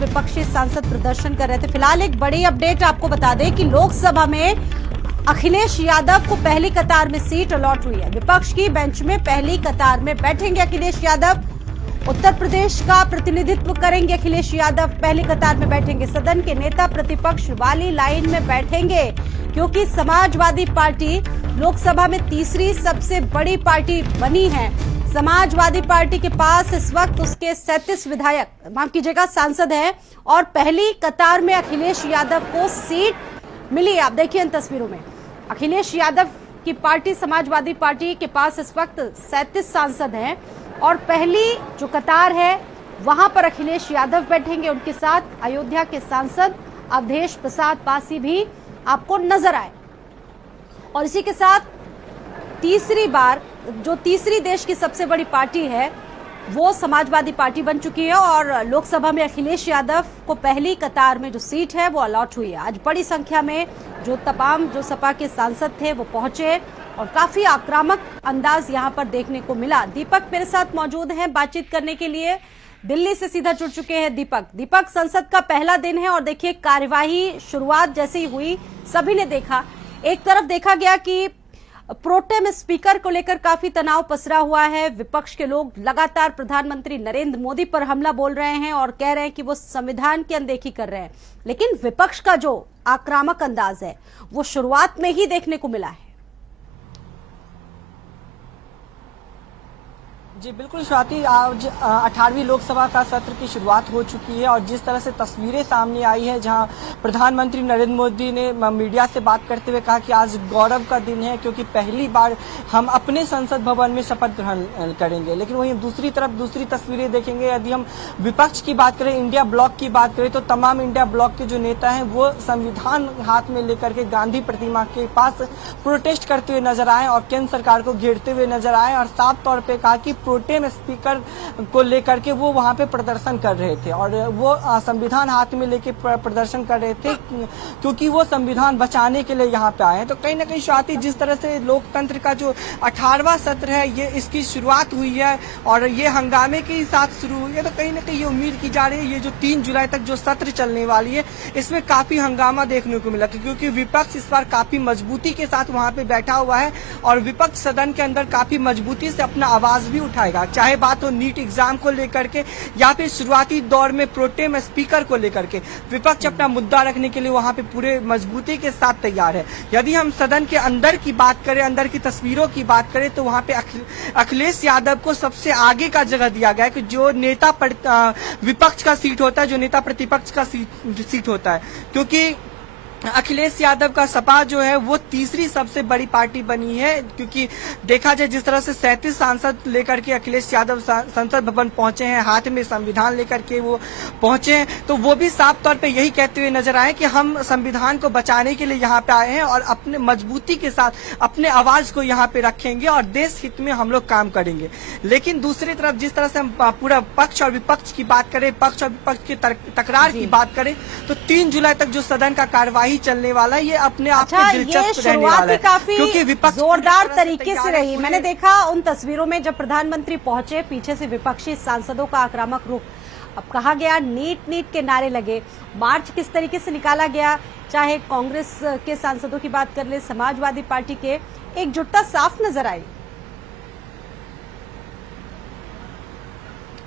विपक्षी सांसद प्रदर्शन कर रहे थे। फिलहाल एक बड़ी अपडेट आपको बता दें कि लोकसभा में अखिलेश यादव को पहली कतार में सीट अलॉट हुई है। विपक्ष की बेंच में पहली कतार में बैठेंगे अखिलेश यादव। उत्तर प्रदेश का प्रतिनिधित्व करेंगे अखिलेश यादव, पहली कतार में बैठेंगे। सदन के नेता प्रतिपक्ष वाली लाइन में बैठेंगे, क्योंकि समाजवादी पार्टी लोकसभा में तीसरी सबसे बड़ी पार्टी बनी है। समाजवादी पार्टी के पास इस वक्त उसके 37 विधायक, माफ कीजिएगा, सांसद हैं और पहली कतार में अखिलेश यादव को सीट मिली। आप देखिए इन तस्वीरों में अखिलेश यादव की पार्टी समाजवादी पार्टी के पास इस वक्त 37 सांसद हैं और पहली जो कतार है वहां पर अखिलेश यादव बैठेंगे। उनके साथ अयोध्या के सांसद अवधेश प्रसाद पासी भी आपको नजर आए। और इसी के साथ तीसरी बार जो तीसरी देश की सबसे बड़ी पार्टी है वो समाजवादी पार्टी बन चुकी है और लोकसभा में अखिलेश यादव को पहली कतार में जो सीट है वो अलॉट हुई है। आज बड़ी संख्या में जो तमाम जो सपा के सांसद थे वो पहुंचे और काफी आक्रामक अंदाज यहां पर देखने को मिला। दीपक मेरे साथ मौजूद हैं बातचीत करने के लिए, दिल्ली से सीधा जुड़ चुके हैं। दीपक, संसद का पहला दिन है और देखिए कार्यवाही शुरुआत जैसे ही हुई सभी ने देखा, एक तरफ देखा गया कि प्रोटेम स्पीकर को लेकर काफी तनाव पसरा हुआ है। विपक्ष के लोग लगातार प्रधानमंत्री नरेंद्र मोदी पर हमला बोल रहे हैं और कह रहे हैं कि वो संविधान की अनदेखी कर रहे हैं, लेकिन विपक्ष का जो आक्रामक अंदाज है वो शुरुआत में ही देखने को मिला है। जी बिल्कुल स्वाति, आज 18वीं लोकसभा का सत्र की शुरुआत हो चुकी है और जिस तरह से तस्वीरें सामने आई है जहां प्रधानमंत्री नरेंद्र मोदी ने मीडिया से बात करते हुए कहा कि आज गौरव का दिन है क्योंकि पहली बार हम अपने संसद भवन में शपथ ग्रहण करेंगे। लेकिन वहीं दूसरी तरफ दूसरी तस्वीरें देखेंगे, यदि हम विपक्ष की बात करें, इंडिया ब्लॉक की बात करें, तो तमाम इंडिया ब्लॉक के जो नेता हैं वो संविधान हाथ में लेकर के गांधी प्रतिमा के पास प्रोटेस्ट करते हुए नजर आए और केंद्र सरकार को घेरते हुए नजर आए और साफ तौर पर कहा कि प्रोटेम स्पीकर को लेकर के वो वहां पे प्रदर्शन कर रहे थे और वो संविधान हाथ में लेके प्रदर्शन कर रहे थे क्योंकि वो संविधान बचाने के लिए यहाँ पे आए हैं। तो कहीं ना कहीं स्वाति, जिस तरह से लोकतंत्र का जो 18वां सत्र है ये इसकी शुरुआत हुई है और ये हंगामे के साथ शुरू हुई है, तो कहीं ना कहीं ये उम्मीद की जा रही है ये जो 3 जुलाई तक जो सत्र चलने वाली है इसमें काफी हंगामा देखने को मिला, क्योंकि विपक्ष इस बार काफी मजबूती के साथ वहां पे बैठा हुआ है और विपक्ष सदन के अंदर काफी मजबूती से अपना आवाज भी उठाएगा, चाहे बात हो नीट एग्जाम को लेकर के या फिर शुरुआती दौर में प्रोटेम स्पीकर को लेकर के। विपक्ष अपना मुद्दा रखने के लिए वहां पे पूरे मजबूती के साथ तैयार है। यदि हम सदन के अंदर की बात करें, अंदर की तस्वीरों की बात करें, तो वहां पे अखिलेश यादव को सबसे आगे का जगह दिया गया है कि जो नेता विपक्ष का सीट होता है, जो नेता प्रतिपक्ष का सीट होता है, क्योंकि अखिलेश यादव का सपा जो है वो तीसरी सबसे बड़ी पार्टी बनी है। क्योंकि देखा जाए जिस तरह से 37 सांसद लेकर के अखिलेश यादव संसद भवन पहुंचे हैं, हाथ में संविधान लेकर के वो पहुंचे हैं, तो वो भी साफ तौर पे यही कहते हुए नजर आए कि हम संविधान को बचाने के लिए यहाँ पे आए हैं और अपने मजबूती के साथ अपने आवाज को यहाँ पे रखेंगे और देश हित में हम लोग काम करेंगे। लेकिन दूसरी तरफ जिस तरह से हम पूरा पक्ष और विपक्ष की बात करें, पक्ष और विपक्ष की तकरार की बात करें, तो 3 जुलाई तक जो सदन का कार्यवाही चलने वाला है ये अपने आप में दिलचस्प रहने वाला है, क्योंकि विपक्ष जोरदार तरीके से रही। मैंने देखा उन तस्वीरों में जब प्रधानमंत्री पहुंचे, पीछे से विपक्षी सांसदों का आक्रामक रुख। अब कहा गया नीट के नारे लगे, मार्च किस तरीके से निकाला गया, चाहे कांग्रेस के सांसदों की बात कर ले, समाजवादी पार्टी के, एकजुटता साफ नजर आई।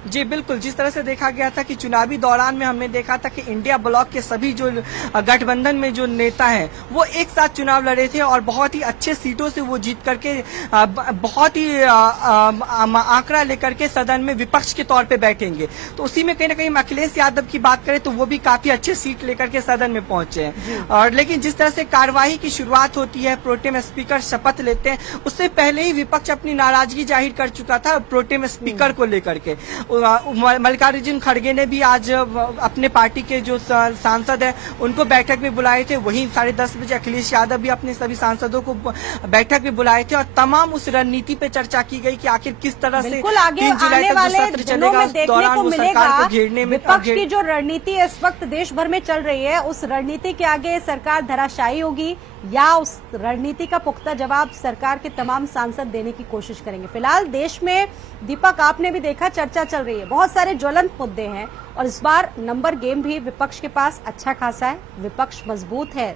जी बिल्कुल, जिस तरह से देखा गया था कि चुनावी दौरान में हमने देखा था कि इंडिया ब्लॉक के सभी जो गठबंधन में जो नेता हैं वो एक साथ चुनाव लड़े थे और बहुत ही अच्छे सीटों से वो जीत करके बहुत ही आंकड़ा लेकर के सदन में विपक्ष के तौर पे बैठेंगे। तो उसी में कहीं ना कहीं अखिलेश यादव की बात करें तो वो भी काफी अच्छे सीट लेकर के सदन में पहुंचे हैं। और लेकिन जिस तरह से कार्यवाही की शुरुआत होती है, प्रोटेम स्पीकर शपथ लेते हैं, उससे पहले ही विपक्ष अपनी नाराजगी जाहिर कर चुका था प्रोटेम स्पीकर को लेकर के। मल्लिकार्जुन खड़गे ने भी आज अपने पार्टी के जो सांसद हैं उनको बैठक में बुलाए थे। वहीं 10:30 बजे अखिलेश यादव भी अपने सभी सांसदों को बैठक में बुलाए थे और तमाम उस रणनीति पे चर्चा की गई कि आखिर किस तरह से 3 जुलाई तक जो सत्र चलेगा उस दौरान वो सरकार को घेरने में। विपक्ष की जो रणनीति इस वक्त देश भर में चल रही है, उस रणनीति के आगे सरकार धराशायी होगी या उस रणनीति का पुख्ता जवाब सरकार के तमाम सांसद देने की कोशिश करेंगे। फिलहाल देश में दीपक, आपने भी देखा, चर्चा चल चल रही है, बहुत सारे ज्वलंत मुद्दे हैं और इस बार नंबर गेम भी विपक्ष के पास अच्छा खासा है, विपक्ष मजबूत है।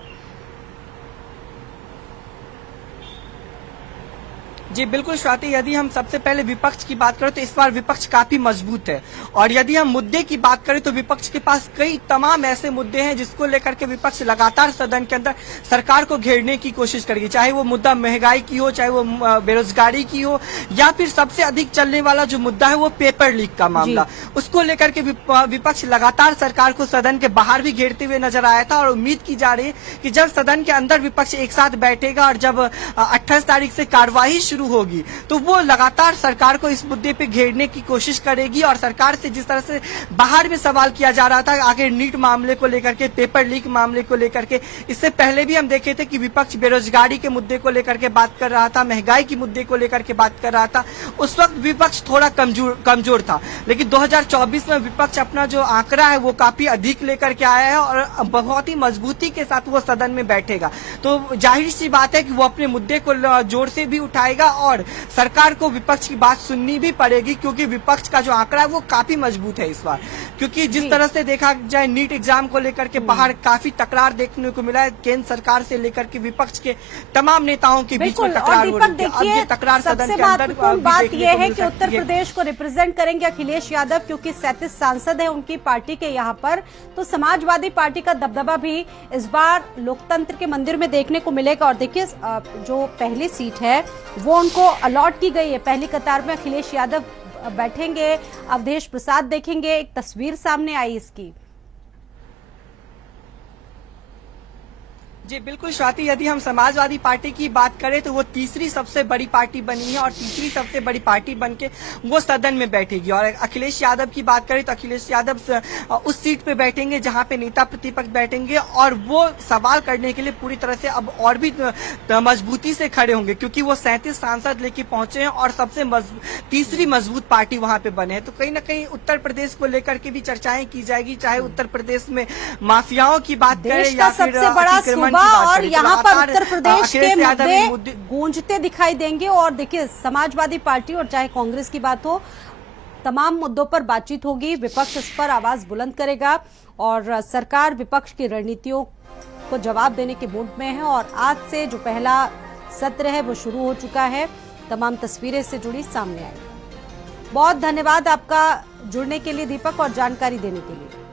जी बिल्कुल स्वाति, यदि हम सबसे पहले विपक्ष की बात करें तो इस बार विपक्ष काफी मजबूत है और यदि हम मुद्दे की बात करें तो विपक्ष के पास कई तमाम ऐसे मुद्दे हैं जिसको लेकर के विपक्ष लगातार सदन के अंदर सरकार को घेरने की कोशिश करेगी, चाहे वो मुद्दा महंगाई की हो, चाहे वो बेरोजगारी की हो, या फिर सबसे अधिक चलने वाला जो मुद्दा है वो पेपर लीक का मामला, उसको लेकर के विपक्ष लगातार सरकार को सदन के बाहर भी घेरते हुए नजर आया था। और उम्मीद की जा रही है कि जब सदन के अंदर विपक्ष एक साथ बैठेगा और जब 28 तारीख से कार्यवाही शुरू होगी तो वो लगातार सरकार को इस मुद्दे पे घेरने की कोशिश करेगी और सरकार से जिस तरह से बाहर में सवाल किया जा रहा था आगे नीट मामले को लेकर के, पेपर लीक मामले को लेकर के, इससे पहले भी हम देखे थे कि विपक्ष बेरोजगारी के मुद्दे को लेकर के बात कर रहा था, महंगाई के मुद्दे को लेकर के बात कर रहा था। उस वक्त विपक्ष थोड़ा कमजोर था, लेकिन 2024 में विपक्ष अपना जो आंकड़ा है वो काफी अधिक लेकर के आया है और बहुत ही मजबूती के साथ वो सदन में बैठेगा। तो जाहिर सी बात है कि वो अपने मुद्दे को जोर से भी उठाएगा और सरकार को विपक्ष की बात सुननी भी पड़ेगी, क्योंकि विपक्ष का जो आंकड़ा है वो काफी मजबूत है इस बार। क्योंकि जिस तरह से देखा जाए नीट एग्जाम को लेकर के बाहर काफी तकरार देखने को मिला है, केंद्र सरकार से लेकर के विपक्ष के तमाम नेताओं के बीच में तकरार हो रही है। अब ये तकरार सदन के अंदर बात यह है कि उत्तर प्रदेश को रिप्रेजेंट करेंगे अखिलेश यादव, क्योंकि 37 सांसद है उनकी पार्टी के यहाँ पर, तो समाजवादी पार्टी का दबदबा भी इस बार लोकतंत्र के मंदिर में देखने को मिलेगा। और देखिए जो पहली सीट है वो उनको अलॉट की गई है, पहली कतार में अखिलेश यादव बैठेंगे, अवधेश प्रसाद देखेंगे, एक तस्वीर सामने आई इसकी। जी बिल्कुल स्वाति, यदि हम समाजवादी पार्टी की बात करें तो वो तीसरी सबसे बड़ी पार्टी बनी है और तीसरी सबसे बड़ी पार्टी बनके वो सदन में बैठेगी। और अखिलेश यादव की बात करें तो अखिलेश यादव उस सीट पे बैठेंगे जहां पे नेता प्रतिपक्ष बैठेंगे और वो सवाल करने के लिए पूरी तरह से अब और भी मजबूती से खड़े होंगे, क्योंकि वो 37 सांसद लेके पहुंचे हैं और सबसे तीसरी मजबूत पार्टी वहां पे बने हैं। तो कहीं ना कहीं उत्तर प्रदेश को लेकर के भी चर्चाएं की जाएगी, चाहे उत्तर प्रदेश में माफियाओं की बात करें या फिर और यहाँ पर उत्तर प्रदेश के मुद्दे गूंजते दिखाई देंगे। और देखिए समाजवादी पार्टी और चाहे कांग्रेस की बात हो, तमाम मुद्दों पर बातचीत होगी, विपक्ष इस पर आवाज बुलंद करेगा और सरकार विपक्ष की रणनीतियों को जवाब देने के मूड में है। और आज से जो पहला सत्र है वो शुरू हो चुका है, तमाम तस्वीरें से जुड़ी सामने आई। बहुत धन्यवाद आपका जुड़ने के लिए दीपक और जानकारी देने के लिए।